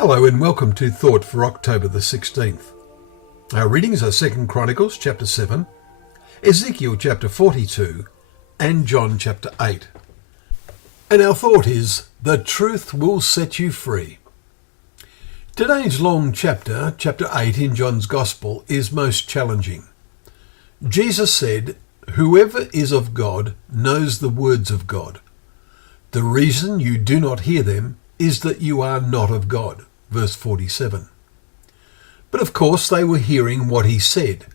Hello and welcome to Thought for October the 16th. Our readings are 2 Chronicles chapter 7, Ezekiel chapter 42 and John chapter 8. And our thought is, the truth will set you free. Today's long chapter 8 in John's Gospel, is most challenging. Jesus said, "Whoever is of God knows the words of God. The reason you do not hear them is that you are not of God." Verse 47. But of course they were hearing what he said.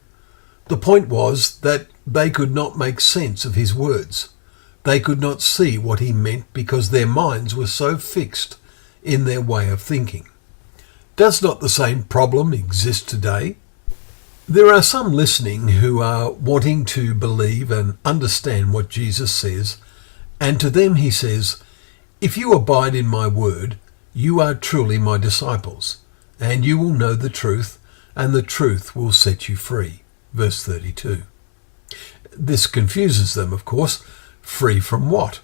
The point was that they could not make sense of his words. They could not see what he meant because their minds were so fixed in their way of thinking. Does not the same problem exist today? There are some listening who are wanting to believe and understand what Jesus says, and to them he says, "If you abide in my word, you are truly my disciples, and you will know the truth, and the truth will set you free." Verse 32. This confuses them, of course. Free from what?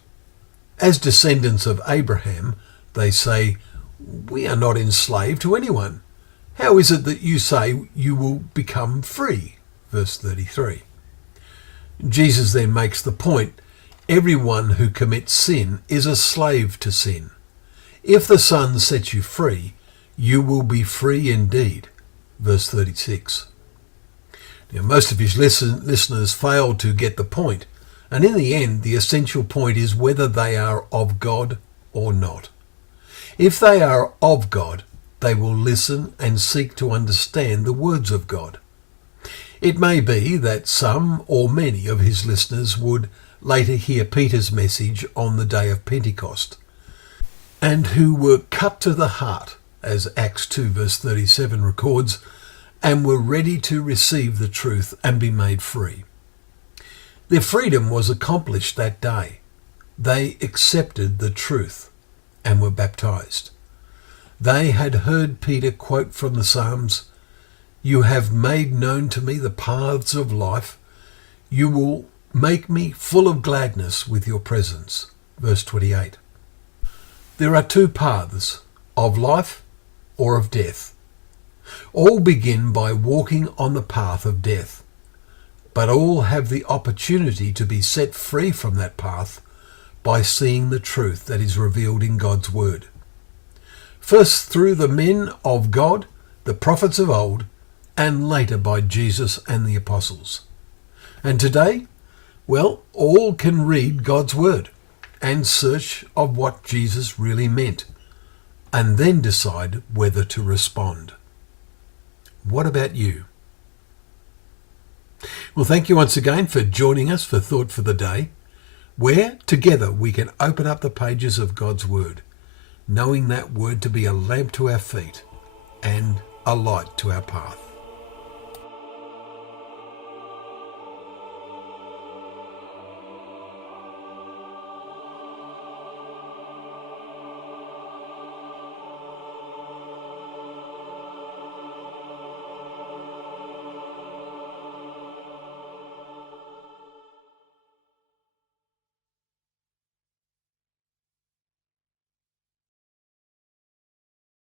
As descendants of Abraham, they say, "We are not enslaved to anyone. How is it that you say you will become free?" Verse 33. Jesus then makes the point, everyone who commits sin is a slave to sin. If the Son sets you free, you will be free indeed. Verse 36. Now, most of his listeners failed to get the point, and in the end, the essential point is whether they are of God or not. If they are of God, they will listen and seek to understand the words of God. It may be that some or many of his listeners would later hear Peter's message on the day of Pentecost, and who were cut to the heart, as Acts 2 verse 37 records, and were ready to receive the truth and be made free. Their freedom was accomplished that day. They accepted the truth and were baptized. They had heard Peter quote from the Psalms, "You have made known to me the paths of life. You will make me full of gladness with your presence." Verse 28. There are two paths, of life or of death. All begin by walking on the path of death, but all have the opportunity to be set free from that path by seeing the truth that is revealed in God's word. First through the men of God, the prophets of old, and later by Jesus and the apostles. And today, well, all can read God's word and search of what Jesus really meant, and then decide whether to respond. What about you? Well, thank you once again for joining us for Thought for the Day, where together we can open up the pages of God's word, knowing that word to be a lamp to our feet and a light to our path.